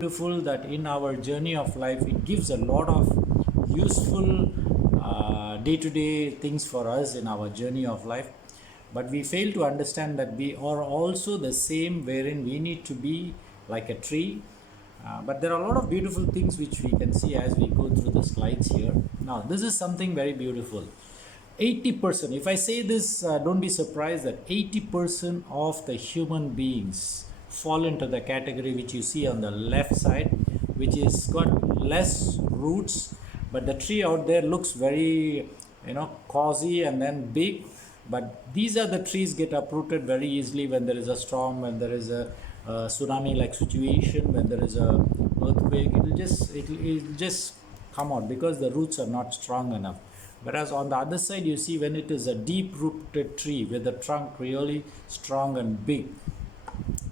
beautiful that in our journey of life, it gives a lot of useful day-to-day things for us in our journey of life. But we fail to understand that we are also the same, wherein we need to be like a tree. But there are a lot of beautiful things which we can see as we go through the slides here. Now, this is something very beautiful. 80%, if I say this, don't be surprised that 80% of the human beings fall into the category which you see on the left side, which is got less roots, but the tree out there looks very, cozy and then big. But these are the trees get uprooted very easily when there is a storm, when there is a tsunami like situation, when there is a earthquake. It'll just come out because the roots are not strong enough. Whereas on the other side, you see when it is a deep rooted tree with the trunk really strong and big,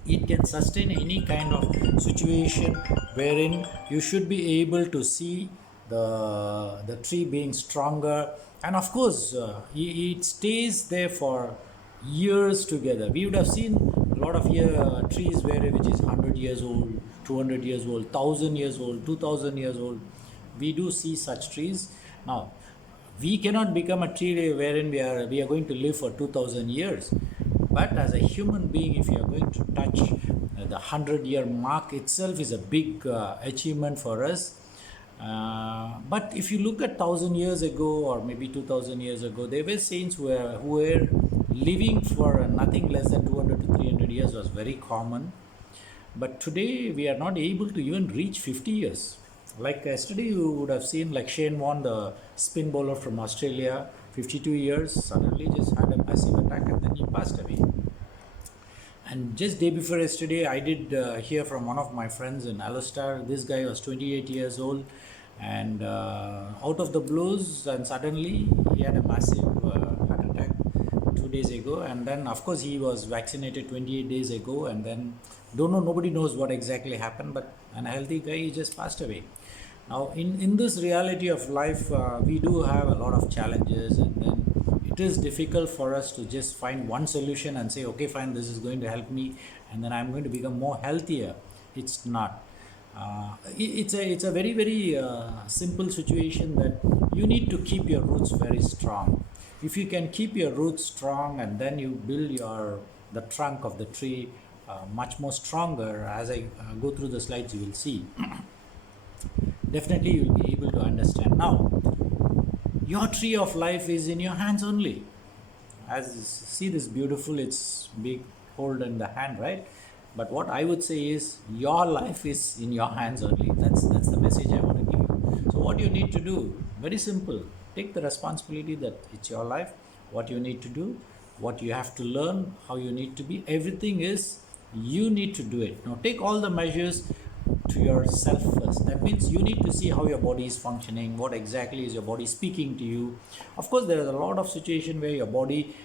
it can sustain any kind of situation wherein you should be able to see the tree being stronger. And of course, it stays there for years together. We would have seen a lot of trees which is 100 years old, 200 years old, 1000 years old, 2000 years old. We do see such trees. Now, we cannot become a tree wherein we are going to live for 2000 years. But as a human being, if you are going to touch the 100-year mark itself is a big achievement for us. But if you look at 1000 years ago or maybe 2000 years ago, there were saints who were living for nothing less than 200 to 300 years was very common. But today we are not able to even reach 50 years. Like yesterday you would have seen like Shane Warne, the spin bowler from Australia, 52 years, suddenly just had a massive attack and then he passed away. And just day before yesterday, I did hear from one of my friends in Alistair. This guy was 28 years old and out of the blues, and suddenly he had a massive heart attack 2 days ago. And then of course he was vaccinated 28 days ago, and then nobody knows what exactly happened, but a healthy guy, he just passed away. Now in this reality of life, we do have a lot of challenges, and then it is difficult for us to just find one solution and say, okay, fine, this is going to help me and then I'm going to become more healthier. It's not. It's a very, very simple situation that you need to keep your roots very strong. If you can keep your roots strong and then you build the trunk of the tree much more stronger, as I go through the slides you will see, definitely you will be able to understand. Now, your tree of life is in your hands only. As you see this beautiful, it's big, hold in the hand, right? But what I would say is your life is in your hands only. That's the message I want to give you. So what you need to do, very simple, take the responsibility that it's your life, what you need to do, what you have to learn, how you need to be. Everything is you need to do it. Now take all the measures to yourself first. That means you need to see how your body is functioning, what exactly is your body speaking to you. Of course, there is a lot of situation where your body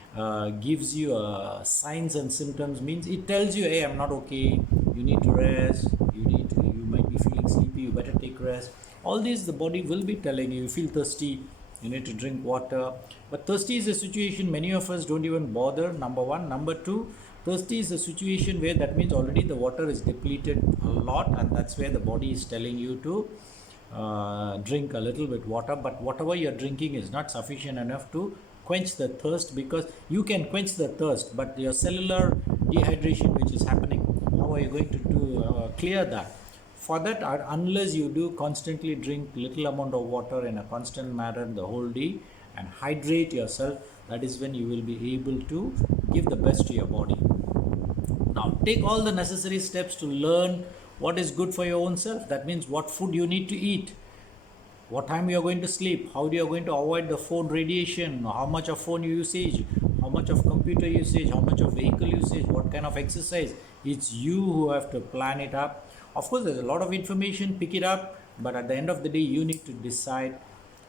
gives you signs and symptoms, means it tells you, hey, I'm not okay, you need to rest, you might be feeling sleepy, you better take rest. All these the body will be telling you. You feel thirsty, you need to drink water. But thirsty is a situation many of us don't even bother, number one. Number two, thirsty is a situation where that means already the water is depleted a lot, and that's where the body is telling you to drink a little bit water. But whatever you're drinking is not sufficient enough to quench the thirst, because you can quench the thirst, but your cellular dehydration which is happening, how are you going to clear that? For that, unless you do constantly drink little amount of water in a constant manner the whole day and hydrate yourself, that is when you will be able to give the best to your body. Now take all the necessary steps to learn what is good for your own self. That means what food you need to eat, what time you are going to sleep, how you are going to avoid the phone radiation, how much of phone usage, how much of computer usage, how much of vehicle usage, what kind of exercise. It's you who have to plan it up. Of course, there's a lot of information, pick it up, but at the end of the day, you need to decide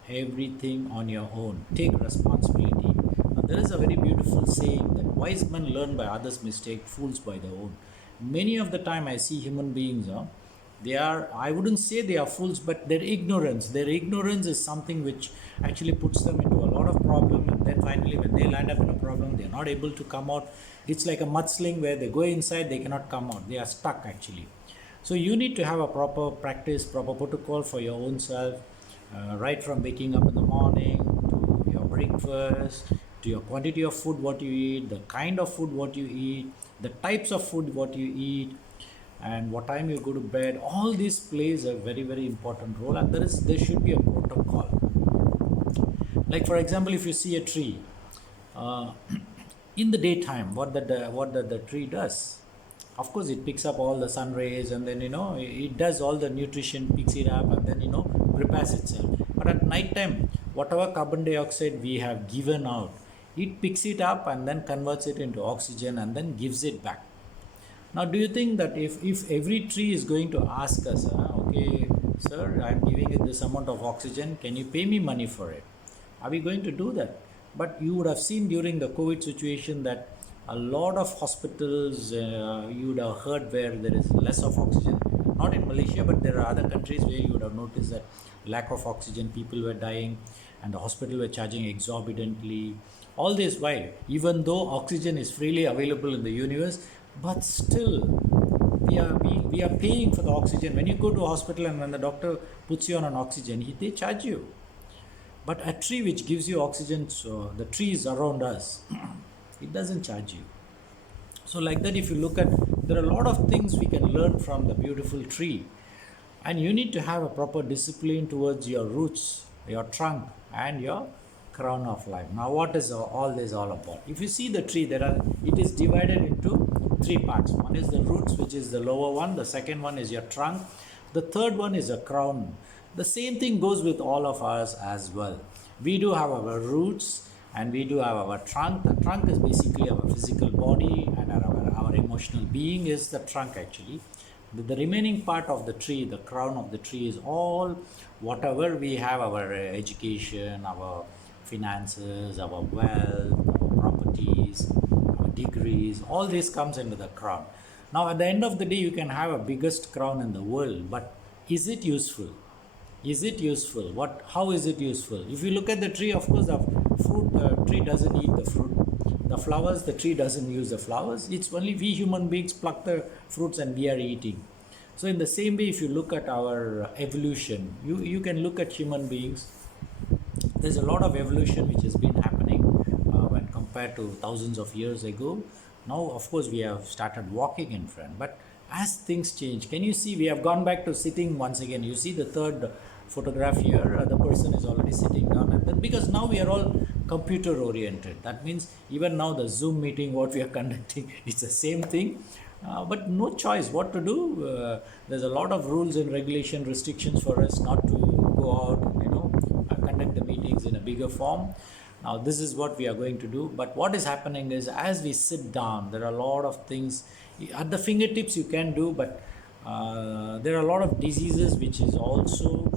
everything on your own. Take responsibility. Now, there is a very beautiful saying that wise men learn by others' mistake, fools by their own. Many of the time I see human beings, I wouldn't say they are fools, but their ignorance is something which actually puts them into a lot of problem, and then finally when they land up in a problem, they're not able to come out. It's like a mudsling where they go inside, they cannot come out. They are stuck actually. So you need to have a proper practice, proper protocol for your own self, right from waking up in the morning to your breakfast, to your quantity of food what you eat, the kind of food what you eat, the types of food what you eat, and what time you go to bed. All this plays a very, very important role, and there should be a protocol. Like for example, if you see a tree, uh, in the daytime, what the tree does, of course it picks up all the sun rays, and then it does all the nutrition, picks it up, and then prepares itself. But at night time, whatever carbon dioxide we have given out, it picks it up and then converts it into oxygen and then gives it back. Now, do you think that if every tree is going to ask us, okay, sir, I'm giving you this amount of oxygen, can you pay me money for it? Are we going to do that? But you would have seen during the COVID situation that a lot of hospitals, you would have heard where there is less of oxygen. Not in Malaysia, but there are other countries where you would have noticed that lack of oxygen, people were dying, and the hospital were charging exorbitantly. All this while, even though oxygen is freely available in the universe, but still we are paying for the oxygen. When you go to a hospital and when the doctor puts you on an oxygen, they charge you. But a tree which gives you oxygen, so the trees around us, it doesn't charge you. So like that, if you look at, there are a lot of things we can learn from the beautiful tree. And you need to have a proper discipline towards your roots, your trunk, and your crown of life. Now, what is all this all about? If you see the tree, it is divided into three parts. One is the roots, which is the lower one. The second one is your trunk. The third one is a crown. The same thing goes with all of us as well. We do have our roots and we do have our trunk. The trunk is basically our physical body, and our emotional being is the trunk actually. The remaining part of the tree, the crown of the tree, is all whatever we have, our education, our finances, our wealth, our properties, our degrees, all this comes into the crown. Now at the end of the day, you can have a biggest crown in the world, but is it useful? Is it useful? How is it useful? If you look at the tree, of course the tree doesn't eat the fruit. The flowers, the tree doesn't use the flowers. It's only we human beings pluck the fruits and we are eating. So in the same way, if you look at our evolution, you can look at human beings. There's a lot of evolution which has been happening when compared to thousands of years ago. Now, of course, we have started walking in front. But as things change, can you see we have gone back to sitting once again? You see the third photograph here, the person is already sitting down, and then, because now we are all computer oriented, that means even now the Zoom meeting what we are conducting, it's the same thing, but no choice what to do. There's a lot of rules and regulation restrictions for us not to go out and conduct the meetings in a bigger form. Now this is what we are going to do, but what is happening is as we sit down, there are a lot of things at the fingertips you can do, but there are a lot of diseases which is also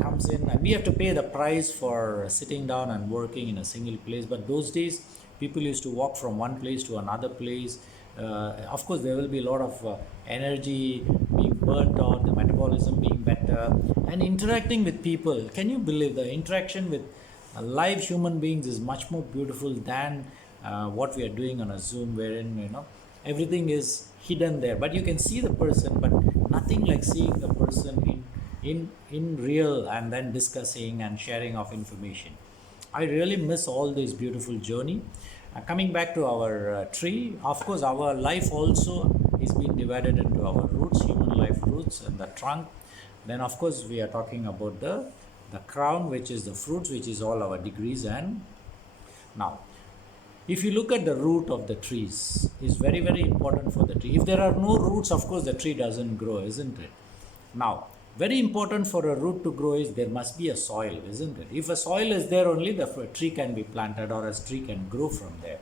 comes in, and we have to pay the price for sitting down and working in a single place. But those days people used to walk from one place to another place. Of course there will be a lot of energy being burnt out, the metabolism being better, and interacting with people. Can you believe the interaction with live human beings is much more beautiful than what we are doing on a Zoom, wherein everything is hidden there, but you can see the person, but nothing like seeing the person in real and then discussing and sharing of information. I really miss all this beautiful journey. Coming back to our tree, of course our life also is being divided into our roots, human life roots, and the trunk. Then of course we are talking about the crown, which is the fruits, which is all our degrees. And now if you look at the root of the trees, is very, very important for the tree. If there are no roots, of course the tree doesn't grow, isn't it? Now very important for a root to grow is there must be a soil, isn't it? If a soil is there, only the tree can be planted or a tree can grow from there.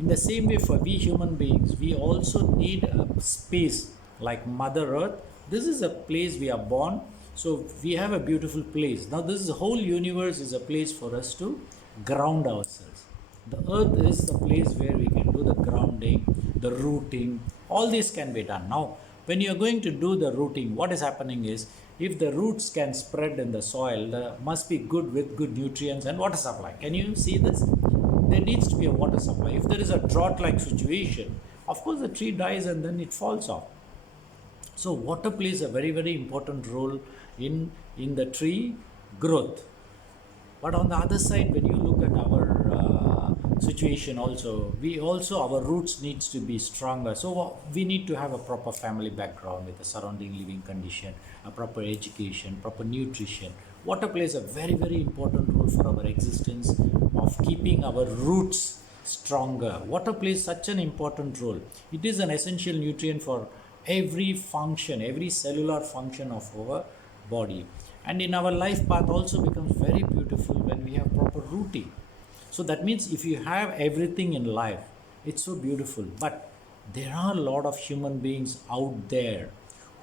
In the same way, for we human beings, we also need a space like Mother Earth. This is a place we are born, so we have a beautiful place. Now this whole universe is a place for us to ground ourselves. The earth is the place where we can do the grounding, the rooting, all this can be done. Now when you are going to do the rooting, what is happening is, if the roots can spread in the soil, there must be good nutrients and water supply. Can you see this? There needs to be a water supply. If there is a drought like situation, of course the tree dies and then it falls off. So water plays a very, very important role in the tree growth. But on the other side, when you look at our situation also, our roots needs to be stronger. So we need to have a proper family background with a surrounding living condition, a proper education, proper nutrition. Water plays a very, very important role for our existence of keeping our roots stronger. Water plays such an important role. It is an essential nutrient for every function, every cellular function of our body. And in our life path also becomes very beautiful when we have proper rooting. So that means if you have everything in life, it's so beautiful. But there are a lot of human beings out there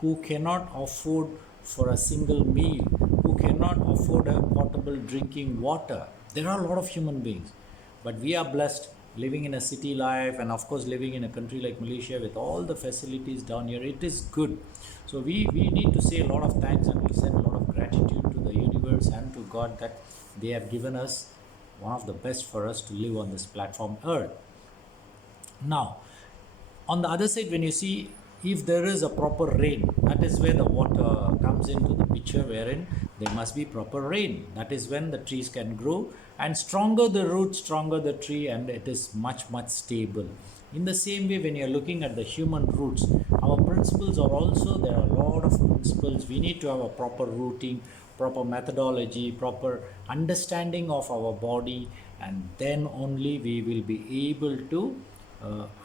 who cannot afford for a single meal, who cannot afford a potable drinking water. There are a lot of human beings. But we are blessed living in a city life, and of course living in a country like Malaysia with all the facilities down here. It is good. So we need to say a lot of thanks, and we send a lot of gratitude to the universe and to God that they have given us one of the best for us to live on this platform earth. Now, on the other side, when you see, if there is a proper rain, that is where the water comes into the picture, wherein there must be proper rain. That is when the trees can grow, and stronger the root, stronger the tree, and it is much, much stable. In the same way, when you are looking at the human roots, our principles are also, there are a lot of principles. We need to have a proper rooting, proper methodology, proper understanding of our body, and then only we will be able to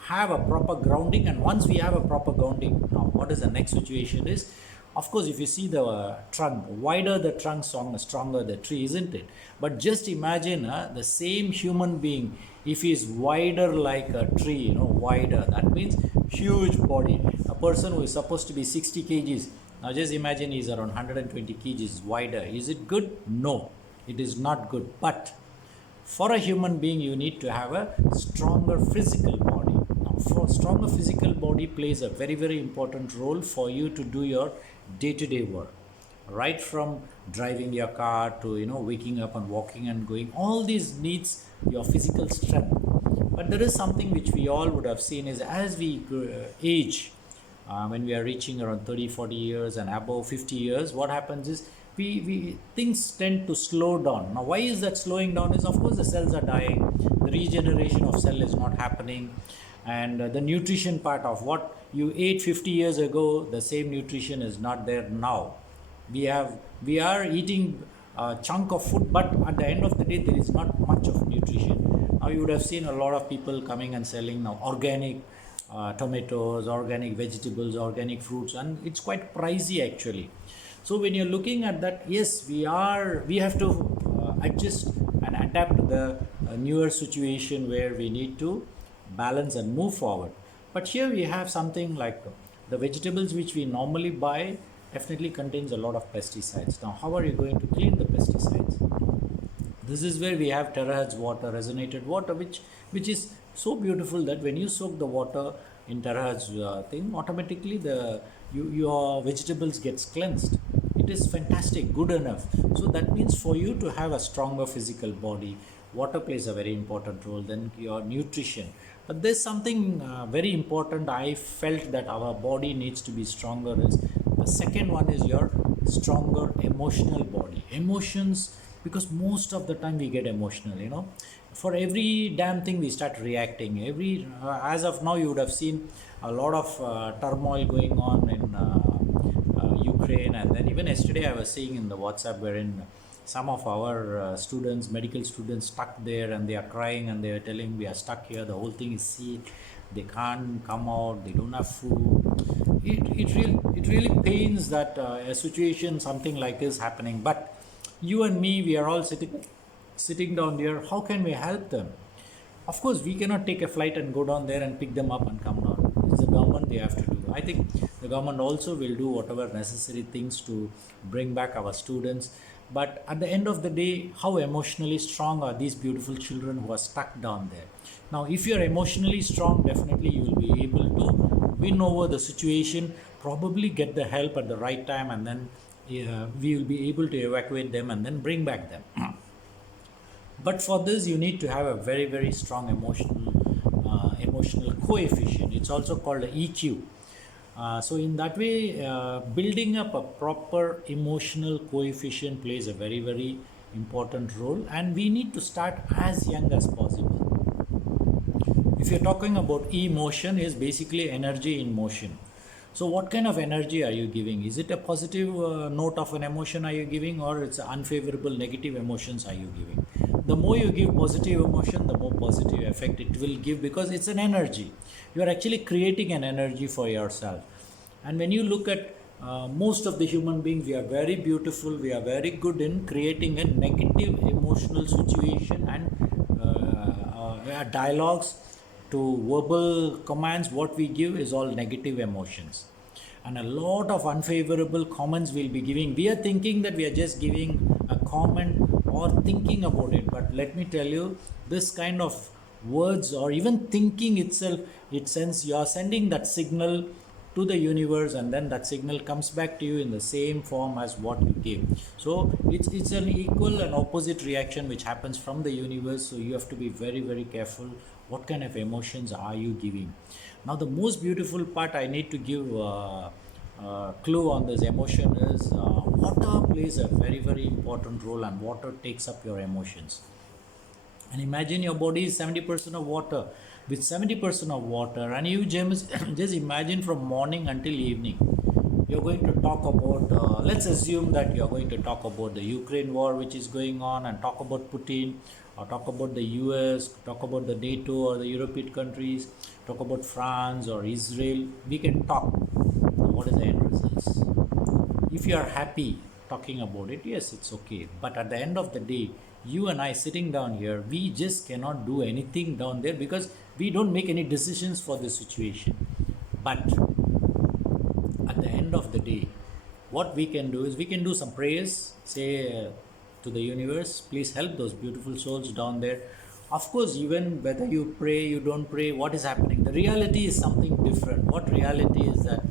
have a proper grounding. And once we have a proper grounding, now what is the next situation is, of course, if you see the trunk, wider the trunk, stronger the tree, isn't it? But just imagine the same human being, if he is wider like a tree, wider, that means huge body. A person who is supposed to be 60 kgs, now just imagine he's around 120 kgs wider. Is it good? No, it is not good. But for a human being, you need to have a stronger physical body. Now, for stronger physical body plays a very, very important role for you to do your day-to-day work. Right from driving your car to, waking up and walking and going. All these needs your physical strength. But there is something which we all would have seen is as we age, when we are reaching around 30, 40 years and above 50 years, what happens is, we things tend to slow down. Now why is that slowing down is, of course, the cells are dying, the regeneration of cell is not happening, and the nutrition part of what you ate 50 years ago, the same nutrition is not there now. We are eating a chunk of food, but at the end of the day there is not much of nutrition. Now you would have seen a lot of people coming and selling now organic tomatoes, organic vegetables, organic fruits, and it's quite pricey actually. So when you're looking at that, yes, we have to adjust and adapt to the newer situation where we need to balance and move forward. But here we have something like the vegetables which we normally buy definitely contains a lot of pesticides. Now, how are you going to clean the pesticides? This is where we have terahertz water, resonated water, which is so beautiful that when you soak the water in terahertz thing, automatically your vegetables gets cleansed. It is fantastic, good enough. So that means for you to have a stronger physical body, water plays a very important role. Then your nutrition. But there's something very important I felt that our body needs to be stronger is, the second one is your stronger emotional body. Emotions, because most of the time we get emotional, for every damn thing we start reacting. As of now, you would have seen a lot of turmoil going on in Ukraine, and then even yesterday I was seeing in the WhatsApp wherein some of our students, medical students, stuck there, and they are crying and they are telling, we are stuck here, the whole thing is sick, they can't come out, they don't have food. It really pains that a situation something like this happening. But you and me, we are all sitting down there. How can we help them? Of course, we cannot take a flight and go down there and pick them up and come down. It's the government, they have to do. I think the government also will do whatever necessary things to bring back our students. But at the end of the day, how emotionally strong are these beautiful children who are stuck down there? Now, if you're emotionally strong, definitely you will be able to win over the situation, probably get the help at the right time, and then we will be able to evacuate them and then bring back them. But for this, you need to have a very, very strong emotional coefficient. It's also called EQ. So in that way, building up a proper emotional coefficient plays a very, very important role, and we need to start as young as possible. If you're talking about emotion, is basically energy in motion. So what kind of energy are you giving? Is it a positive note of an emotion are you giving, or it's unfavorable negative emotions are you giving? The more you give positive emotion, the more positive effect it will give, because it's an energy. You are actually creating an energy for yourself. And when you look at most of the human beings, we are very beautiful, we are very good in creating a negative emotional situation, and dialogues to verbal commands, what we give is all negative emotions. And a lot of unfavorable comments we'll be giving. We are thinking that we are just giving a comment or thinking about it, but let me tell you, this kind of words or even thinking itself, it sends, you are sending that signal to the universe, and then that signal comes back to you in the same form as what you gave. So it's an equal and opposite reaction which happens from the universe. So you have to be very, very careful what kind of emotions are you giving. Now the most beautiful part I need to give clue on this emotion is water plays a very, very important role, and water takes up your emotions. And imagine your body is 70% of water. With 70% of water, and you just imagine from morning until evening, you're going to talk about, let's assume that you're going to talk about the Ukraine war which is going on, and talk about Putin, or talk about the US, talk about the NATO or the European countries, talk about France or Israel. We can talk. What is the end results? If you are happy talking about it, yes, it's okay. But at the end of the day, you and I sitting down here, we just cannot do anything down there, because we don't make any decisions for the situation. But at the end of the day, what we can do is we can do some prayers, say to the universe, please help those beautiful souls down there. Of course, even whether you pray, you don't pray, what is happening? The reality is something different. What reality is that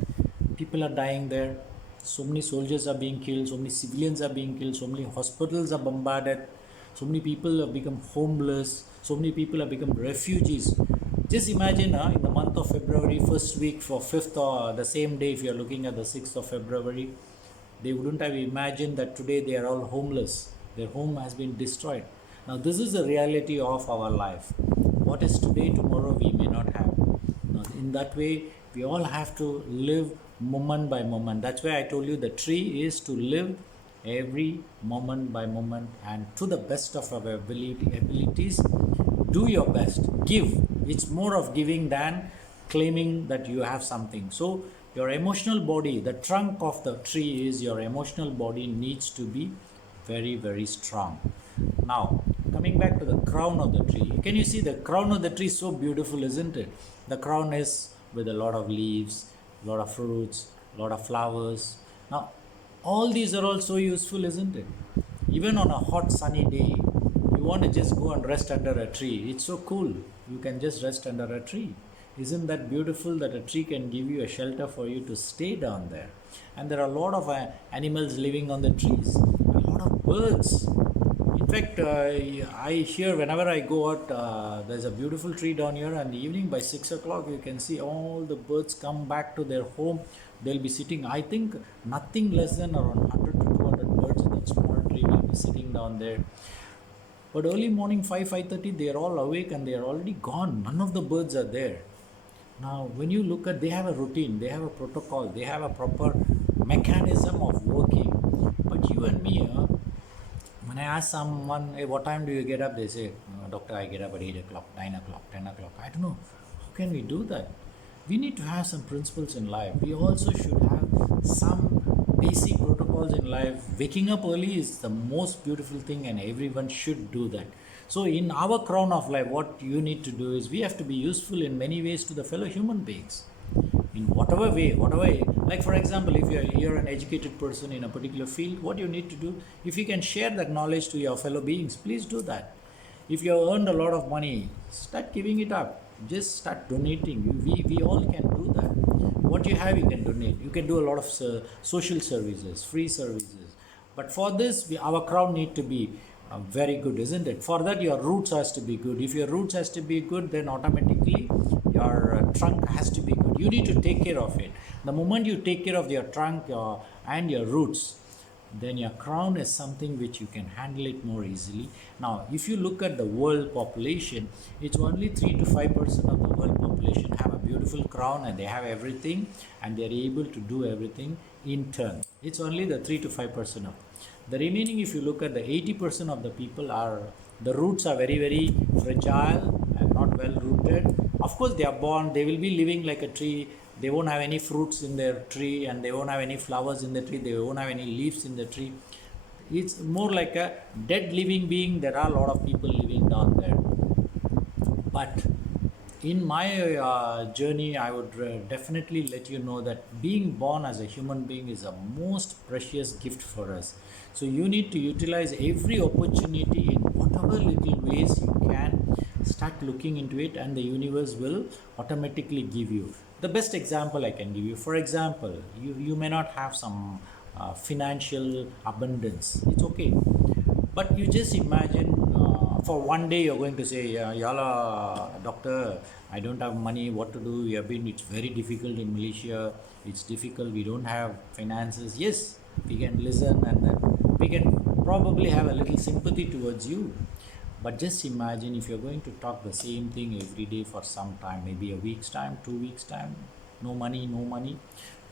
people are dying there. So many soldiers are being killed, so many civilians are being killed, so many hospitals are bombarded, so many people have become homeless, so many people have become refugees. Just imagine in the month of February, first week for 5th, or the same day if you are looking at the 6th of February, they wouldn't have imagined that today they are all homeless. Their home has been destroyed. Now this is the reality of our life. What is today, tomorrow we may not have. Now in that way, we all have to live moment by moment. That's why I told you the tree is to live every moment by moment, and to the best of our abilities, do your best, give. It's more of giving than claiming that you have something. So your emotional body, the trunk of the tree is your emotional body, needs to be very, very strong. Now coming back to the crown of the tree, can you see the crown of the tree? So beautiful, isn't it? The crown is with a lot of leaves, a lot of fruits, a lot of flowers. Now all these are also useful, isn't it? Even on a hot sunny day, you want to just go and rest under a tree. It's so cool. You can just rest under a tree. Isn't that beautiful that a tree can give you a shelter for you to stay down there? And there are a lot of animals living on the trees, a lot of birds. In fact, I hear whenever I go out, there's a beautiful tree down here, and the evening by 6 o'clock you can see all the birds come back to their home. They'll be sitting, I think nothing less than around 100 to 200 birds in that small tree will be sitting down there. But early morning 5:30 they are all awake and they are already gone. None of the birds are there. Now when you look at, they have a routine, they have a protocol, they have a proper mechanism of working. But you and me, when I ask someone, hey, what time do you get up? They say, doctor, I get up at 8 o'clock, 9 o'clock, 10 o'clock. I don't know. How can we do that? We need to have some principles in life. We also should have some basic protocols in life. Waking up early is the most beautiful thing, and everyone should do that. So in our crown of life, what you need to do is, we have to be useful in many ways to the fellow human beings. In whatever way, like for example, if you're an educated person in a particular field, what you need to do, if you can share that knowledge to your fellow beings, please do that. If you have earned a lot of money, start giving it up. Just start donating. We all can do that. What you have, you can donate. You can do a lot of social services, free services. But for this, our crown need to be very good, isn't it? For that, your roots has to be good. If your roots has to be good, then automatically your trunk has to be good. important. You need to take care of it. The moment you take care of your trunk and your roots, then your crown is something which you can handle it more easily. Now, if you look at the world population, it's only 3 to 5% of the world population have a beautiful crown and they have everything and they're able to do everything in turn. It's only the 3 to 5% of. The remaining, if you look at the 80% of the people are, the roots are very, very fragile and not well rooted. Of course, they are born, they will be living like a tree. They won't have any fruits in their tree and they won't have any flowers in the tree. They won't have any leaves in the tree. It's more like a dead living being. There are a lot of people living down there. But in my journey, I would definitely let you know that being born as a human being is a most precious gift for us. So you need to utilize every opportunity in whatever little ways you can. Start looking into it and the universe will automatically give you. The best example I can give you, for example, you may not have some financial abundance. It's okay. But you just imagine for one day you're going to say, Yala, doctor, I don't have money, what to do? It's very difficult in Malaysia. It's difficult. We don't have finances. Yes, we can listen and then we can probably have a little sympathy towards you. But just imagine if you're going to talk the same thing every day for some time, maybe a week's time, 2 weeks' time, no money,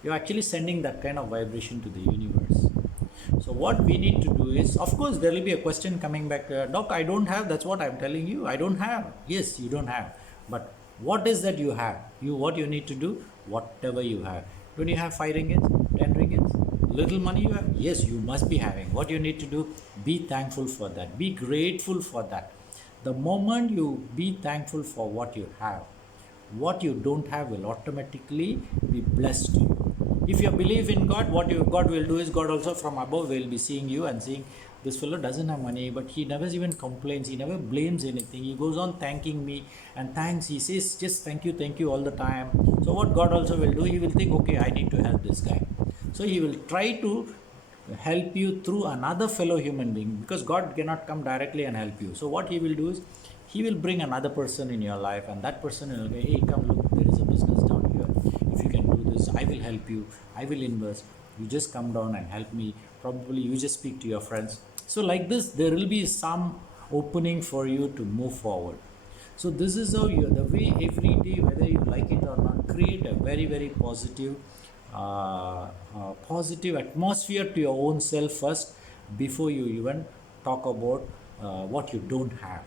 you're actually sending that kind of vibration to the universe. So what we need to do is, of course, there will be a question coming back, Doc, I don't have, that's what I'm telling you, I don't have. Yes, you don't have. But what is that you have? What you need to do? Whatever you have. Don't you have 5 ringgits, 10 ringgits? Little money you have? Yes, you must be having. What you need to do? Be thankful for that. Be grateful for that. The moment you be thankful for what you have, what you don't have will automatically be blessed to you. If you believe in God, what God will do is God also from above will be seeing you and seeing this fellow doesn't have money, but he never even complains, he never blames anything. He goes on thanking me and thanks. He says just thank you all the time. So what God also will do, he will think, okay, I need to help this guy. So he will try to help you through another fellow human being, because God cannot come directly and help you. So what he will do is he will bring another person in your life, and that person will go, hey, come look, there is a business down here. If you can do this, I will help you. I will invest. You just come down and help me. Probably you just speak to your friends. So like this, there will be some opening for you to move forward. So this is how the way every day, whether you like it or not, create a very, very positive atmosphere to your own self first before you even talk about what you don't have.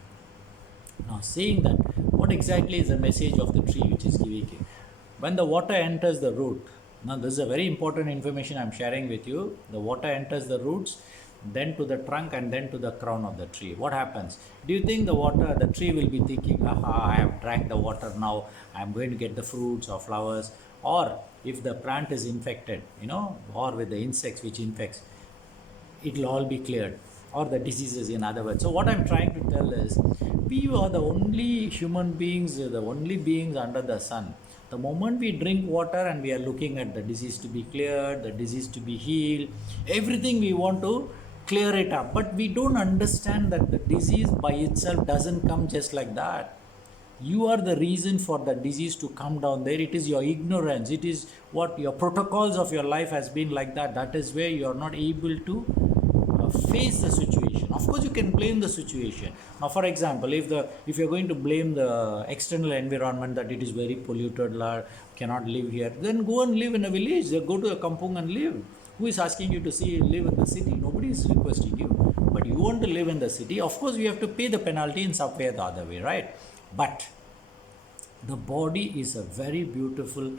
Now, saying that, what exactly is the message of the tree which is giving you? When the water enters the root, now this is a very important information I'm sharing with you. The water enters the roots, then to the trunk, and then to the crown of the tree. What happens? Do you think the tree will be thinking, aha, I have drank the water, now I'm going to get the fruits or flowers? Or if the plant is infected, or with the insects which infects, it will all be cleared, or the diseases, in other words. So what I'm trying to tell is, we are the only human beings, the only beings under the sun. The moment we drink water and we are looking at the disease to be cleared, the disease to be healed, everything we want to clear it up. But we don't understand that the disease by itself doesn't come just like that. You are the reason for the disease to come down there. It is your ignorance. It is what your protocols of your life has been like that. That is where you are not able to face the situation. Of course, you can blame the situation. Now, for example, if you're going to blame the external environment, that it is very polluted, cannot live here, then go and live in a village. Go to a kampung and live. Who is asking you to live in the city? Nobody is requesting you. But you want to live in the city. Of course, you have to pay the penalty in some way or the other way, right? But the body is a very beautiful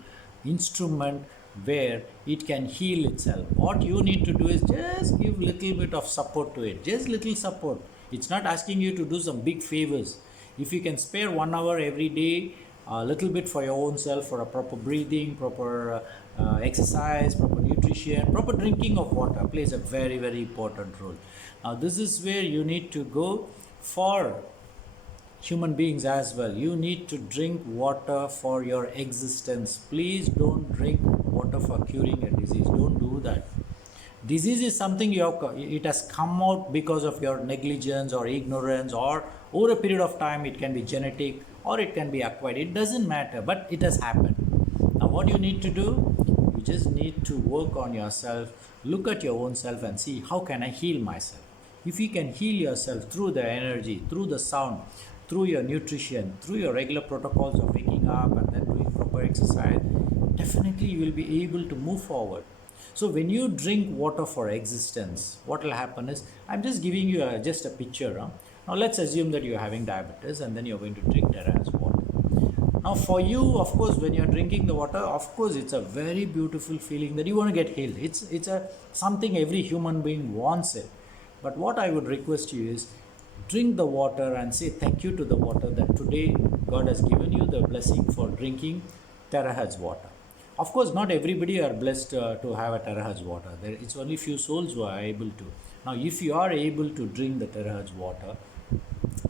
instrument where it can heal itself. What you need to do is just give little bit of support to it. Just little support. It's not asking you to do some big favors. If you can spare 1 hour every day, a little bit for your own self, for a proper breathing, proper exercise, proper nutrition, proper drinking of water plays a very, very important role. Now, this is where you need to go for human beings as well. You need to drink water for your existence. Please don't drink water for curing a disease. Don't do that. Disease is something it has come out because of your negligence or ignorance, or over a period of time it can be genetic or it can be acquired. It doesn't matter, but it has happened. Now what you need to do? You just need to work on yourself, look at your own self and see, how can I heal myself? If you can heal yourself through the energy, through the sound, through your nutrition, through your regular protocols of waking up and then doing proper exercise, definitely you will be able to move forward. So when you drink water for existence, what will happen is, I'm just giving you just a picture. Now let's assume that you're having diabetes and then you're going to drink terrace water. Now for you, of course, when you're drinking the water, of course, it's a very beautiful feeling that you want to get healed. It's a something every human being wants it. But what I would request you is, drink the water and say thank you to the water that today God has given you the blessing for drinking terahertz water. Of course, not everybody are blessed to have a terahertz water. It's only few souls who are able to. Now, if you are able to drink the terahertz water,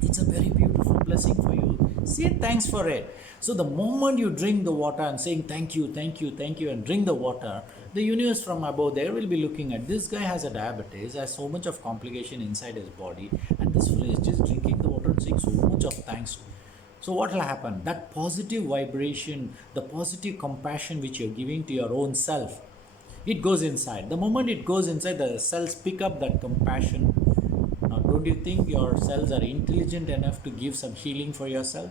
it's a very beautiful blessing for you. Say thanks for it. So the moment you drink the water and saying thank you, thank you, thank you, and drink the water, the universe from above there will be looking at, this guy has a diabetes, has so much of complication inside his body, and this fellow is just drinking the water and saying so much of thanks. So what will happen? That positive vibration, the positive compassion which you're giving to your own self, it goes inside. The moment it goes inside, the cells pick up that compassion. Now, don't you think your cells are intelligent enough to give some healing for yourself?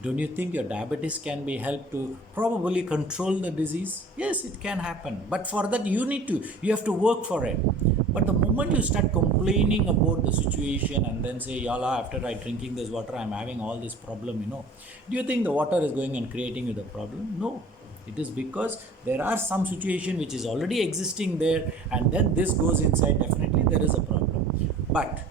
Don't you think your diabetes can be helped to probably control the disease? Yes, it can happen. But for that, you have to work for it. But the moment you start complaining about the situation and then say, Yalla, after I drinking this water, I'm having all this problem, do you think the water is going and creating you the problem? No. It is because there are some situation which is already existing there, and then this goes inside, definitely there is a problem. But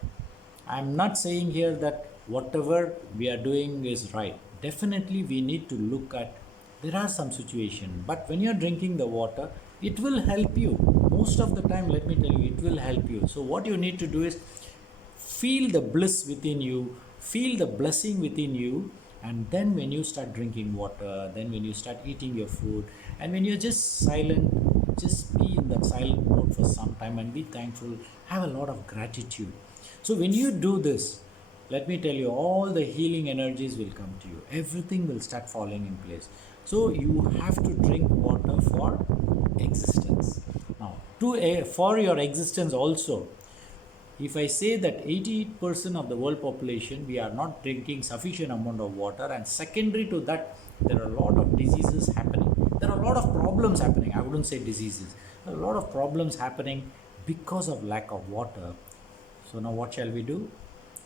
I'm not saying here that whatever we are doing is right. Definitely we need to look at, there are some situation, but when you're drinking the water, it will help you. Most of the time, let me tell you, it will help you. So what you need to do is feel the bliss within you, feel the blessing within you, and then when you start drinking water, then when you start eating your food, and when you're just silent, just be in that silent mode for some time and be thankful, have a lot of gratitude. So when you do this, let me tell you, all the healing energies will come to you. Everything will start falling in place. So you have to drink water for existence. Now, for your existence also, if I say that 88% of the world population, we are not drinking sufficient amount of water, and secondary to that, there are a lot of diseases happening. There are a lot of problems happening. I wouldn't say diseases. There are a lot of problems happening because of lack of water. So now what shall we do?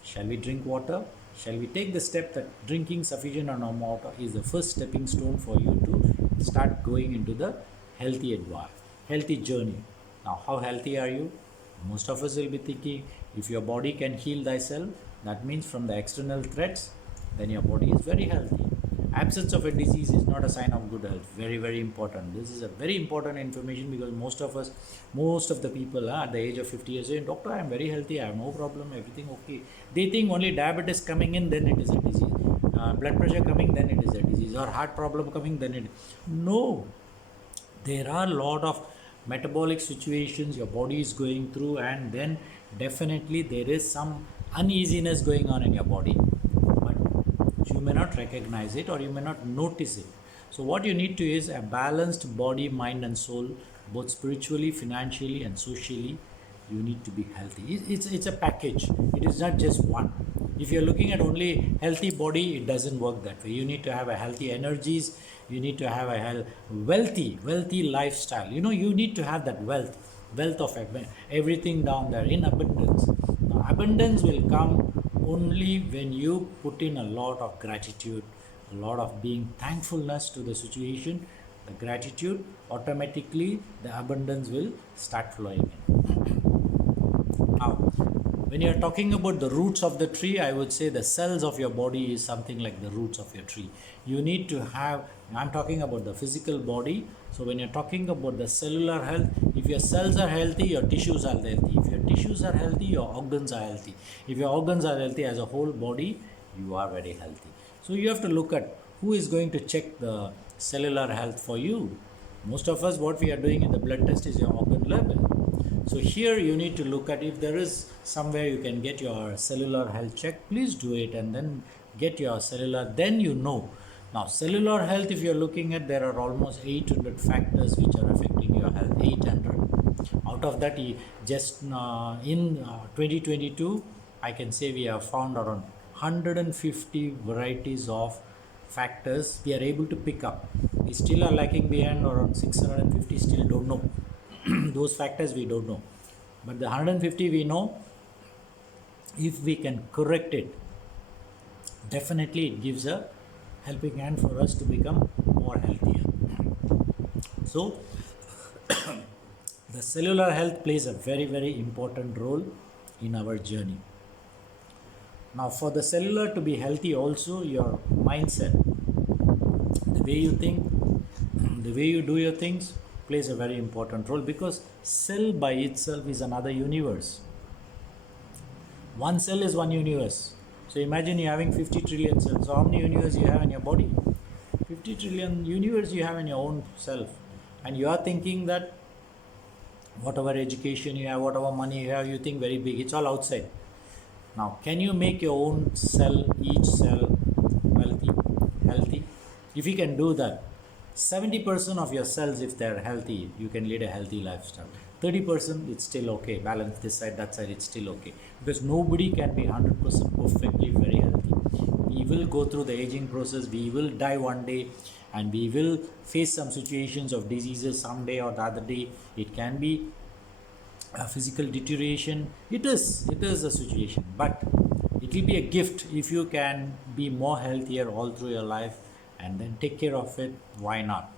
Shall we drink water? Shall we take the step that drinking sufficient amount of water is the first stepping stone for you to start going into the healthy journey? Now, how healthy are you? Most of us will be thinking, if your body can heal thyself, that means from the external threats, then your body is very healthy. Absence of a disease is not a sign of good health. Very, very important. This is a very important information, because most of the people at the age of 50 years saying, Doctor, I am very healthy, I have no problem, everything okay. They think only diabetes coming in, then it is a disease. Blood pressure coming, then it is a disease. Or heart problem coming, then it. No. There are a lot of metabolic situations your body is going through, and then definitely there is some uneasiness going on in your body. You may not recognize it, or you may not notice it. So what you need to is a balanced body, mind and soul, both spiritually, financially and socially. You need to be healthy. It's a package. It is not just one. If you're looking at only healthy body, it doesn't work that way. You need to have a healthy energies. You need to have a wealthy lifestyle. You need to have that wealth of everything down there in abundance. Now, abundance will come only when you put in a lot of gratitude, a lot of being thankfulness to the situation. The gratitude, automatically the abundance will start flowing in. Now, when you're talking about the roots of the tree, I would say the cells of your body is something like the roots of your tree. You need to have, I'm talking about the physical body. So when you're talking about the cellular health, if your cells are healthy, your tissues are healthy. If your tissues are healthy, your organs are healthy. If your organs are healthy as a whole body, you are very healthy. So you have to look at who is going to check the cellular health for you. Most of us, what we are doing in the blood test is your organ level. So here you need to look at, if there is somewhere you can get your cellular health check, please do it, and then get your cellular, then you know Now, cellular health, if you're looking at, there are almost 800 factors which are affecting your health. 800. Out of that, just in 2022, I can say we have found around 150 varieties of factors we are able to pick up. We still are lacking behind around 650, still don't know. Those factors we don't know. But the 150 we know, if we can correct it, definitely it gives a helping hand for us to become more healthier. So the cellular health plays a very, very important role in our journey. Now, for the cellular to be healthy, also your mindset, the way you think, the way you do your things plays a very important role, because cell by itself is another universe. One cell is one universe. So imagine you having 50 trillion cells. So how many universes you have in your body? 50 trillion universe you have in your own self. And you are thinking that whatever education you have, whatever money you have, you think very big. It's all outside. Now, can you make your own cell, each cell healthy? If you can do that, 70% of your cells, if they're healthy, you can lead a healthy lifestyle. 30%, it's still okay. Balance this side, that side, it's still okay. Because nobody can be 100% perfectly very healthy. We will go through the aging process. We will die one day, and we will face some situations of diseases someday or the other day. It can be a physical deterioration. It is a situation, but it will be a gift if you can be more healthier all through your life and then take care of it. Why not?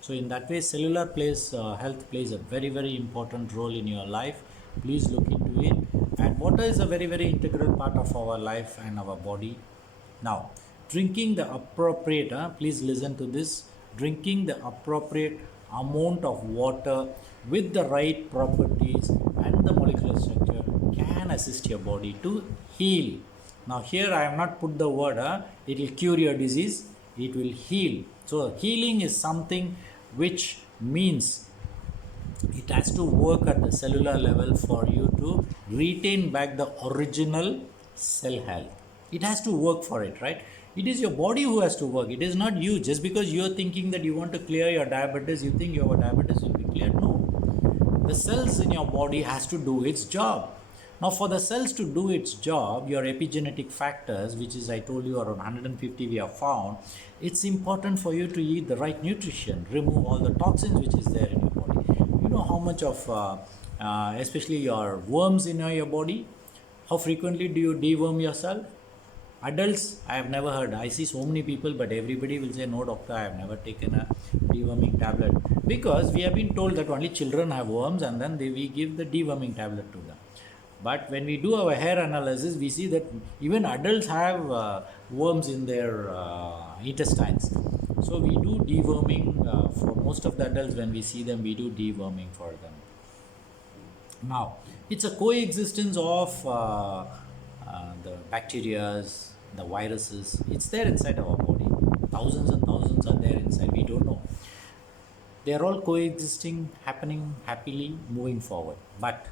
So in that way, cellular health plays a very, very important role in your life. Please look into it. And water is a very, very integral part of our life and our body. Now, drinking the appropriate, please listen to this, drinking the appropriate amount of water with the right properties and the molecular structure can assist your body to heal. Now here I have not put the word, it will cure your disease, it will heal. So healing is something which means it has to work at the cellular level for you to retain back the original cell health. It has to work for it, right? It is your body who has to work. It is not you. Just because you are thinking that you want to clear your diabetes, you think your diabetes will be cleared. No. The cells in your body has to do its job. Now, for the cells to do its job, your epigenetic factors, which is I told you around 150 we have found, it's important for you to eat the right nutrition, remove all the toxins which is there in your body. You know how much of, especially your worms in your body, how frequently do you deworm yourself? Adults, I have never heard. I see so many people, but everybody will say, no doctor, I have never taken a deworming tablet. Because we have been told that only children have worms, and then we give the deworming tablet to them. But when we do our hair analysis, we see that even adults have worms in their intestines. So we do deworming for most of the adults. When we see them, we do deworming for them. Now, it's a coexistence of the bacteria, the viruses. It's there inside our body. Thousands and thousands are there inside. We don't know. They are all coexisting, happening happily, moving forward. But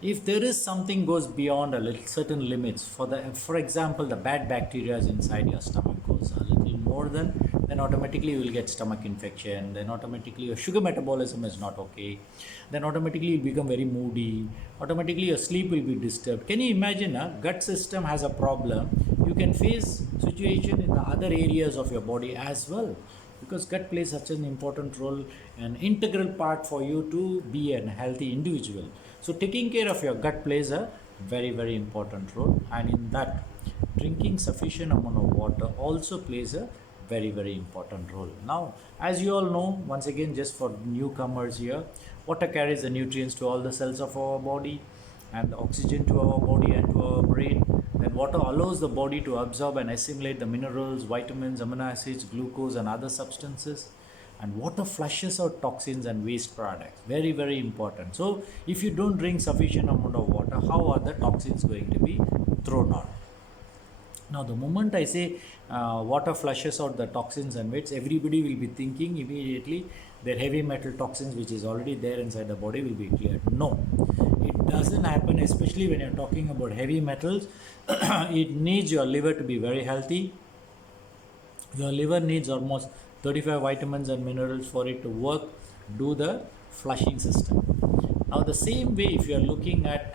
if there is something goes beyond certain limits, for example, the bad bacteria inside your stomach goes a little more than, then automatically you will get stomach infection, then automatically your sugar metabolism is not okay, then automatically you become very moody, automatically your sleep will be disturbed. Can you imagine a gut system has a problem? You can face situation in the other areas of your body as well, because gut plays such an important role, an integral part for you to be a healthy individual. So taking care of your gut plays a very, very important role, and in that drinking sufficient amount of water also plays a very, very important role. Now, as you all know, once again, just for newcomers here, water carries the nutrients to all the cells of our body and the oxygen to our body and to our brain. Then water allows the body to absorb and assimilate the minerals, vitamins, amino acids, glucose and other substances. And water flushes out toxins and waste products. Very, very important. So if you don't drink sufficient amount of water, how are the toxins going to be thrown out? Now, the moment I say water flushes out the toxins and waste, everybody will be thinking immediately their heavy metal toxins, which is already there inside the body, will be cleared. No, it doesn't happen, especially when you're talking about heavy metals. It needs your liver to be very healthy. Your liver needs almost 35 vitamins and minerals for it to work, do the flushing system. Now, the same way, if you are looking at,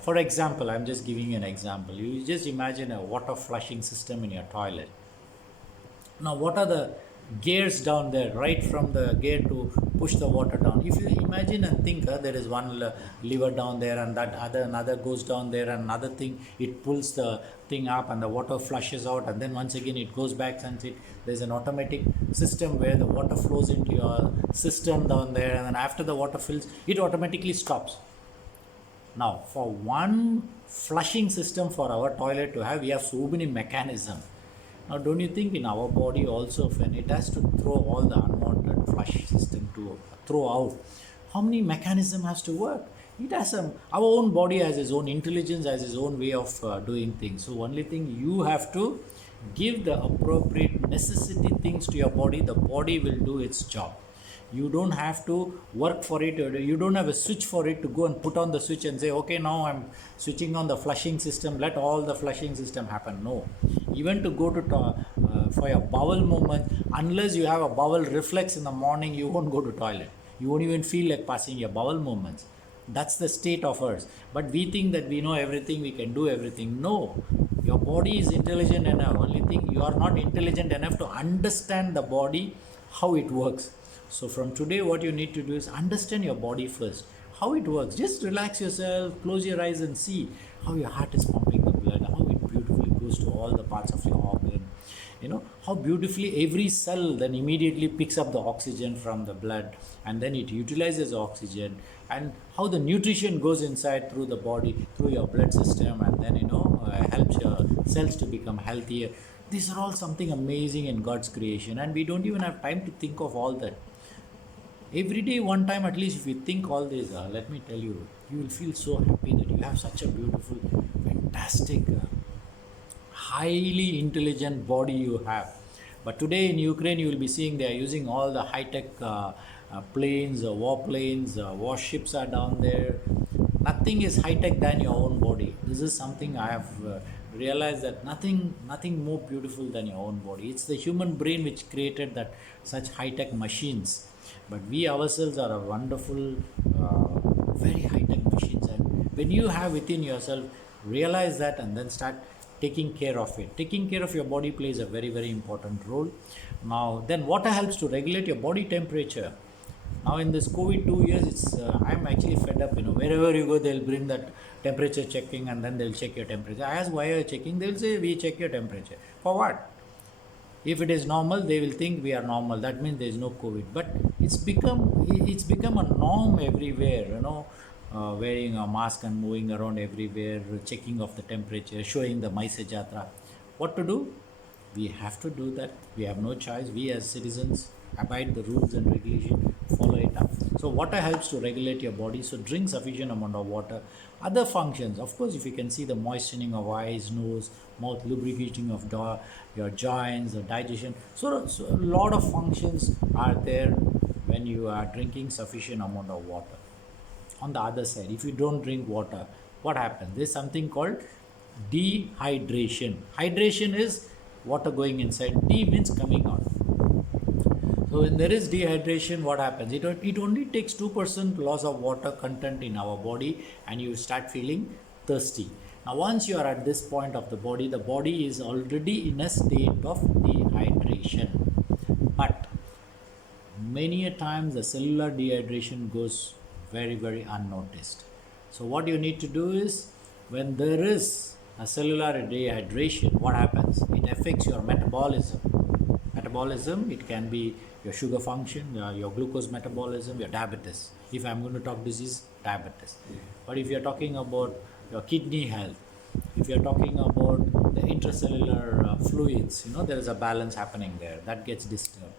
for example, I'm just giving you an example. You just imagine a water flushing system in your toilet. Now, what are the gears down there, right from the gear to push the water down? If you imagine and think, there is one lever down there, and that another goes down there, and another thing, it pulls the thing up and the water flushes out, and then once again it goes back, and there's an automatic system where the water flows into your system down there, and then after the water fills, it automatically stops. Now, for one flushing system for our toilet to have, we have so many mechanisms. Now, don't you think in our body also, when it has to throw all the unwanted flush system to throw out, how many mechanism has to work? It has our own body has its own intelligence, has its own way of doing things. So, only thing you have to give the appropriate necessity things to your body. The body will do its job. You don't have to work for it. You don't have a switch for it to go and put on the switch and say, okay, now I'm switching on the flushing system, let all the flushing system happen. No. Even to go to for your bowel movement, unless you have a bowel reflex in the morning, you won't go to toilet. You won't even feel like passing your bowel movements. That's the state of ours. But we think that we know everything, we can do everything. No. Your body is intelligent enough. Only thing, you are not intelligent enough to understand the body, how it works. So from today, what you need to do is understand your body first, how it works. Just relax yourself, close your eyes and see how your heart is pumping the blood, how it beautifully goes to all the parts of your organ. You know, how beautifully every cell then immediately picks up the oxygen from the blood, and then it utilizes oxygen, and how the nutrition goes inside through the body, through your blood system, and then, helps your cells to become healthier. These are all something amazing in God's creation, and we don't even have time to think of all that. Every day, one time at least, if you think all this, let me tell you, you will feel so happy that you have such a beautiful, fantastic, highly intelligent body you have. But today in Ukraine, you will be seeing they are using all the high-tech planes, warplanes, warships are down there. Nothing is high-tech than your own body. This is something I have realized, that nothing more beautiful than your own body. It's the human brain which created that such high-tech machines. But we ourselves are a wonderful, very high-tech machines. And when you have within yourself, realize that and then start taking care of it. Taking care of your body plays a very, very important role. Now, then water helps to regulate your body temperature. Now, in this COVID 2 years, I'm actually fed up. Wherever you go, they'll bring that temperature checking, and then they'll check your temperature. I ask, why are you checking? They'll say, we check your temperature. For what? If it is normal, they will think we are normal. That means there is no COVID. But it's become a norm everywhere. Wearing a mask and moving around everywhere, checking of the temperature, showing the Maise Jatra. What to do? We have to do that. We have no choice. We as citizens abide the rules and regulation, follow it up. So water helps to regulate your body. So drink sufficient amount of water. Other functions, of course, if you can see the moistening of eyes, nose, mouth, lubricating of your joints, the digestion. So a lot of functions are there when you are drinking sufficient amount of water. On the other side, if you don't drink water, what happens? There's something called dehydration. Hydration is water going inside. D means coming out. So when there is dehydration, what happens? It only takes 2% loss of water content in our body, and you start feeling thirsty. Now, once you are at this point of the body is already in a state of dehydration. But many a times the cellular dehydration goes very, very unnoticed. So what you need to do is, when there is a cellular dehydration, what happens? It affects your metabolism. It can be your sugar function, your glucose metabolism, your diabetes. If I'm going to talk disease, diabetes. But if you're talking about your kidney health, if you're talking about the intracellular fluids, there is a balance happening there. That gets disturbed.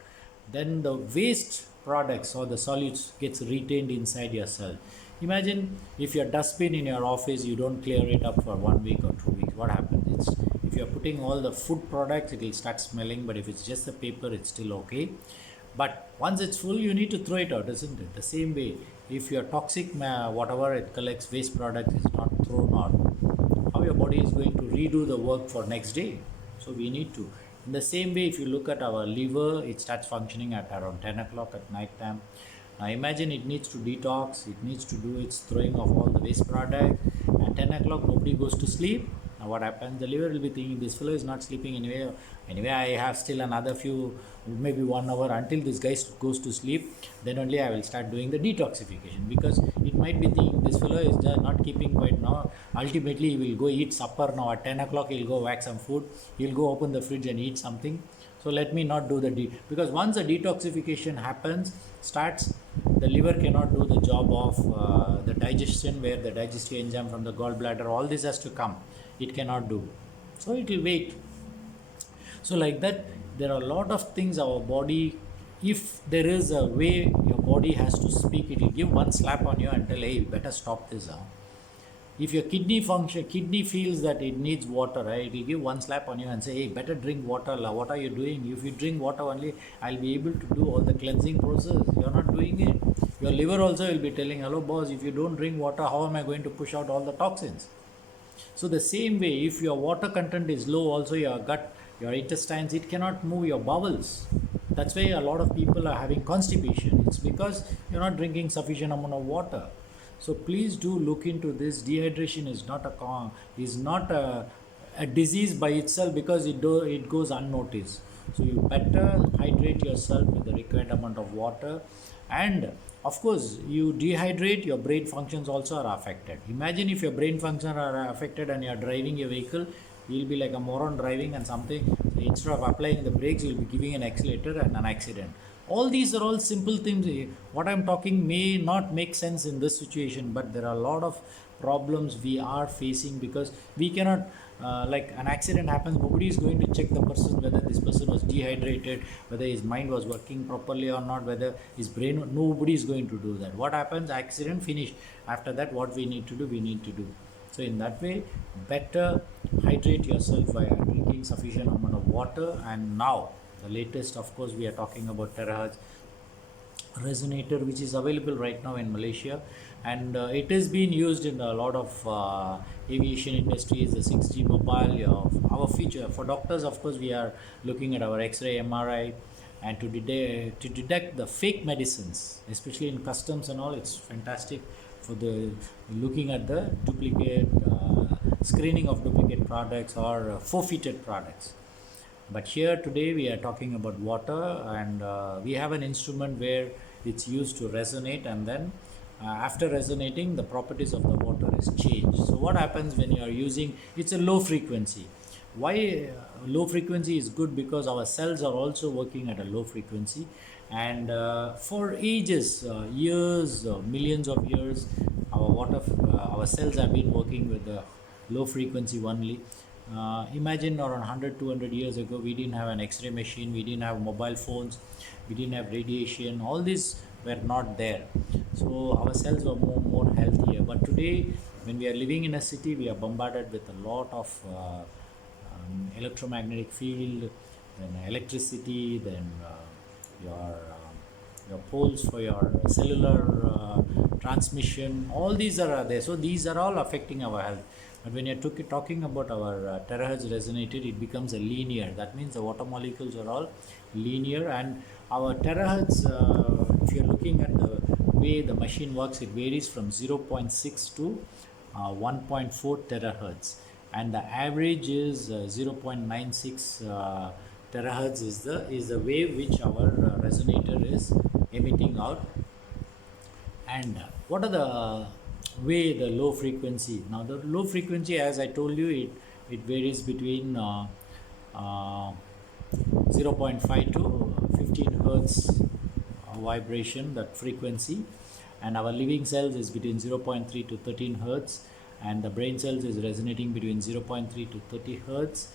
Then the waste products or the solutes gets retained inside your cell. Imagine if your dustbin in your office, you don't clear it up for 1 week or 2 weeks. What happens? If you're putting all the food products, it will start smelling. But if it's just the paper, it's still okay. But once it's full, you need to throw it out, isn't it? The same way, if your toxic, whatever it collects, waste product is not thrown out, how your body is going to redo the work for next day? So we need to. In the same way, if you look at our liver, it starts functioning at around 10 o'clock at night time. Now imagine it needs to detox, it needs to do its throwing of all the waste product. At 10 o'clock, nobody goes to sleep. Now what happens? The liver will be thinking, this fellow is not sleeping anyway. Anyway, I have still another few, maybe 1 hour until this guy goes to sleep. Then only I will start doing the detoxification, because it might be thinking this fellow is not keeping quiet now. Ultimately, he will go eat supper now. At 10 o'clock, he'll go whack some food. He'll go open the fridge and eat something. So let me not do the because once the detoxification starts, the liver cannot do the job of the digestion, where the digestive enzyme from the gallbladder, all this has to come. It cannot do. So it will wait. So like that, there are a lot of things our body, if there is a way your body has to speak, it will give one slap on you and tell, hey, you better stop this. If your kidney feels that it needs water, right, it will give one slap on you and say, hey, better drink water. What are you doing? If you drink water only, I'll be able to do all the cleansing process. You're not doing it. Your liver also will be telling, hello boss, if you don't drink water, how am I going to push out all the toxins? So the same way, if your water content is low, also your gut, your intestines, it cannot move your bowels. That's why a lot of people are having constipation. It's because you're not drinking sufficient amount of water. So please do look into this. Dehydration is not a disease by itself, because it goes unnoticed. So you better hydrate yourself with the required amount of water. And of course, you dehydrate, your brain functions also are affected. Imagine if your brain functions are affected and you are driving your vehicle, you'll be like a moron driving and something. So instead of applying the brakes, you'll be giving an accelerator and an accident. All these are all simple things. What I'm talking may not make sense in this situation, but there are a lot of problems we are facing, because we cannot, like an accident happens, nobody is going to check the person whether this person was dehydrated, whether his mind was working properly or not, whether his brain, nobody is going to do that. What happens? Accident, finished. After that, what we need to do. So in that way, better hydrate yourself by drinking sufficient amount of water. And now the latest, of course, we are talking about terahertz resonator, which is available right now in Malaysia, and it is being used in a lot of aviation industries, the 6G mobile. Our future for doctors, of course, we are looking at our X-ray, MRI, and to detect the fake medicines, especially in customs and all. It's fantastic for the looking at the duplicate screening of duplicate products or forfeited products. But here today we are talking about water, and we have an instrument where it's used to resonate, and then after resonating, the properties of the water is changed. So what happens when you are using, it's a low frequency. Why low frequency is good? Because our cells are also working at a low frequency, and for ages, years, millions of years, our cells have been working with the low frequency only. Imagine around 100-200 years ago, we didn't have an X-ray machine, we didn't have mobile phones, we didn't have radiation, all these were not there. So our cells were more healthier. But today, when we are living in a city, we are bombarded with a lot of electromagnetic field, then electricity, then your poles for your cellular transmission, all these are there. So these are all affecting our health. But when you're talking about our terahertz resonator, it becomes a linear. That means the water molecules are all linear, and our terahertz, if you're looking at the way the machine works, it varies from 0.6 to 1.4 terahertz, and the average is 0.96 terahertz is the wave which our resonator is emitting out. And what are the way the low frequency? Now the low frequency, as I told you, it varies between 0.5 to 15 hertz vibration, that frequency, and our living cells is between 0.3 to 13 hertz, and the brain cells is resonating between 0.3 to 30 hertz.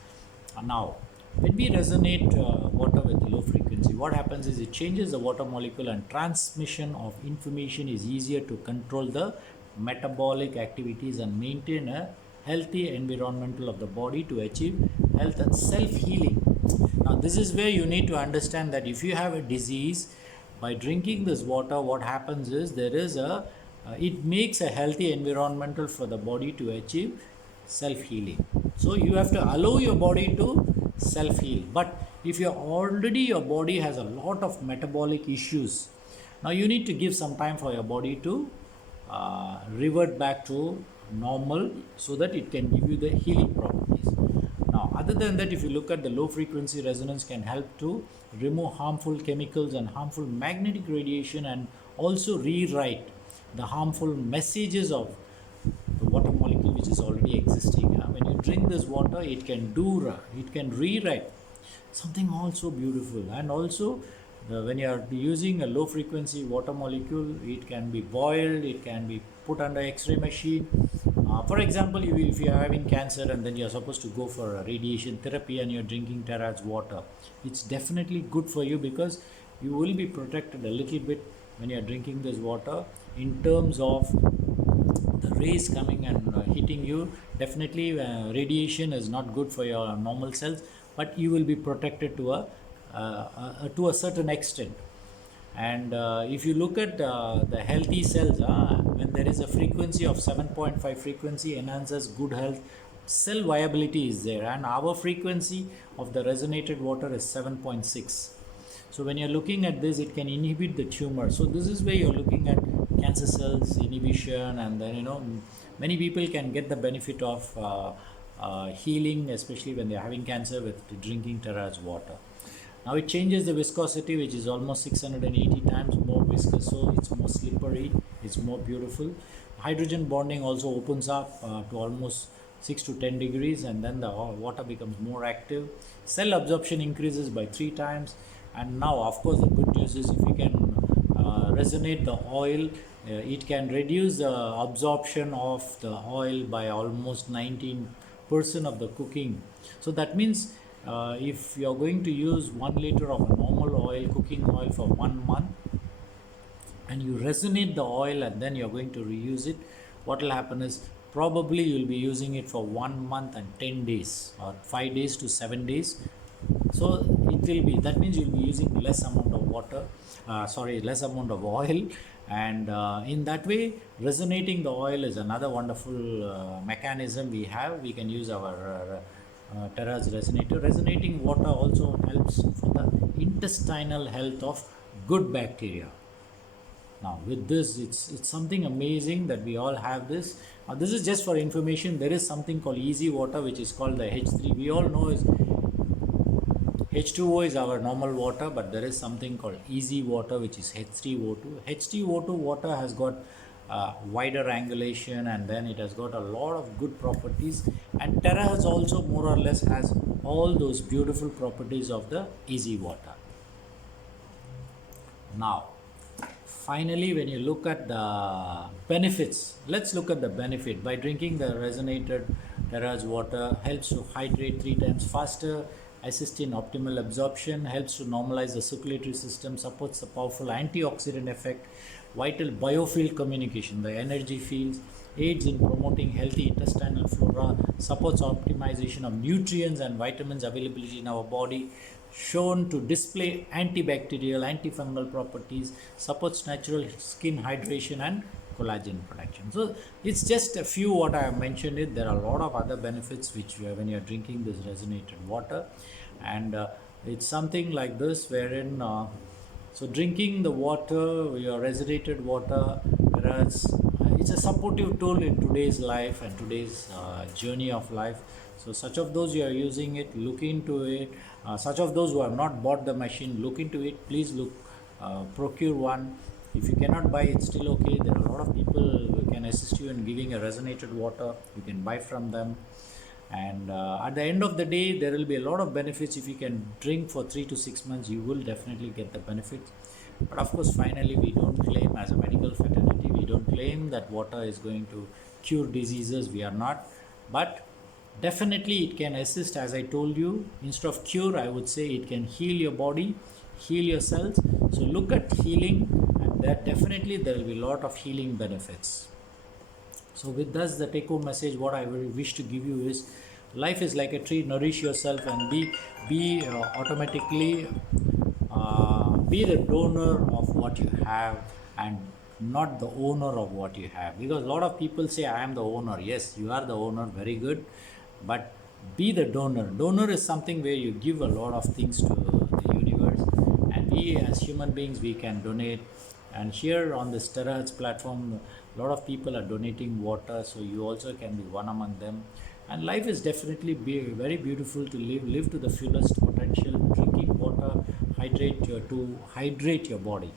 Now when we resonate water with low frequency, what happens is it changes the water molecule, and transmission of information is easier to control the metabolic activities and maintain a healthy environmental of the body to achieve health and self-healing. Now this is where you need to understand that if you have a disease, by drinking this water, what happens is it makes a healthy environmental for the body to achieve self-healing. So you have to allow your body to self-heal. But if you're already, your body has a lot of metabolic issues, now you need to give some time for your body to revert back to normal so that it can give you the healing properties. Now, other than that, if you look at the low frequency resonance can help to remove harmful chemicals and harmful magnetic radiation, and also rewrite the harmful messages of the water molecule which is already existing. When you drink this water, it can rewrite something also beautiful. And also when you are using a low frequency water molecule, it can be boiled, it can be put under X-ray machine. For example, if you are having cancer and then you are supposed to go for a radiation therapy and you are drinking Terra's water, it's definitely good for you, because you will be protected a little bit when you are drinking this water in terms of the rays coming and hitting you. Definitely radiation is not good for your normal cells, but you will be protected to a certain extent. And if you look at the healthy cells, when there is a frequency of 7.5, frequency enhances good health, cell viability is there, and our frequency of the resonated water is 7.6. So when you're looking at this, it can inhibit the tumor. So this is where you're looking at cancer cells inhibition, and then many people can get the benefit of healing, especially when they're having cancer, with drinking Terra's water. Now it changes the viscosity, which is almost 680 times more viscous, so it's more slippery, it's more beautiful. Hydrogen bonding also opens up to almost 6 to 10 degrees, and then the water becomes more active. Cell absorption increases by 3 times. And now, of course, the good news is, if you can resonate the oil, it can reduce the absorption of the oil by almost 19% of the cooking. So that means if you're going to use 1 liter of a normal oil, cooking oil, for 1 month, and you resonate the oil and then you're going to reuse it, what will happen is, probably you'll be using it for 1 month and 10 days, or 5 days to 7 days. So it will be, that means you'll be using less amount of less amount of oil. And in that way, resonating the oil is another wonderful mechanism we have. We can use our Terra's resonator. Resonating water also helps for the intestinal health of good bacteria. Now with this, it's something amazing that we all have this. This is just for information. There is something called easy water, which is called the H3. We all know is H2O is our normal water, but there is something called easy water, which is H3O2. H3O2 water has got wider angulation, and then it has got a lot of good properties. And Terra has also more or less has all those beautiful properties of the easy water. Now, finally, when you look at the benefits, let's look at the benefit. By drinking the resonated Terra's water, helps to hydrate 3 times faster, assist in optimal absorption, helps to normalize the circulatory system, supports the powerful antioxidant effect, vital biofield communication, the energy fields, aids in promoting healthy intestinal flora, supports optimization of nutrients and vitamins availability in our body, shown to display antibacterial, antifungal properties, supports natural skin hydration and collagen production. So it's just a few what I have mentioned it. There are a lot of other benefits which when you are drinking this resonated water, and it's something like this, wherein so drinking the water, your resonated water, whereas it's a supportive tool in today's life and today's journey of life. So such of those who are using it, look into it. Such of those who have not bought the machine, look into it. Please look, procure one. If you cannot buy, it's still okay. There are a lot of people who can assist you in giving a resonated water. You can buy from them. And at the end of the day, there will be a lot of benefits. If you can drink for 3 to 6 months, you will definitely get the benefits. But of course, finally, we don't claim, as a medical fraternity, we don't claim that water is going to cure diseases. We are not. But definitely it can assist, as I told you. Instead of cure, I would say it can heal your body, heal your cells. So look at healing, and that definitely there will be a lot of healing benefits. So with this, the take home message, what I will wish to give you is, life is like a tree. Nourish yourself and be automatically be the donor of what you have, and not the owner of what you have. Because a lot of people say, I am the owner. Yes, you are the owner, very good, but be the donor. Donor is something where you give a lot of things to the universe, and we as human beings, we can donate. And here on this Terahertz platform, a lot of people are donating water, so you also can be one among them. And life is definitely very beautiful to live to the fullest potential. Drinking water, hydrate your body,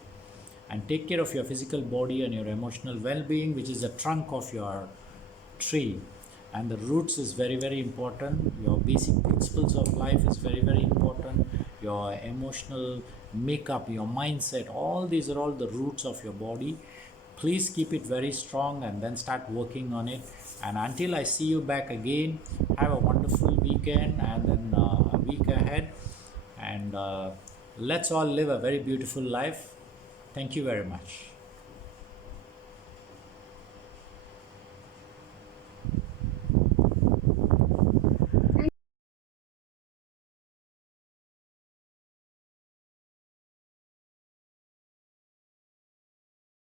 and take care of your physical body and your emotional well-being, which is the trunk of your tree. And the roots is very important. Your basic principles of life is very important. Your emotional makeup, your mindset, all these are all the roots of your body. Please keep it very strong and then start working on it. And until I see you back again, have a wonderful weekend and then a week ahead. And let's all live a very beautiful life. Thank you very much.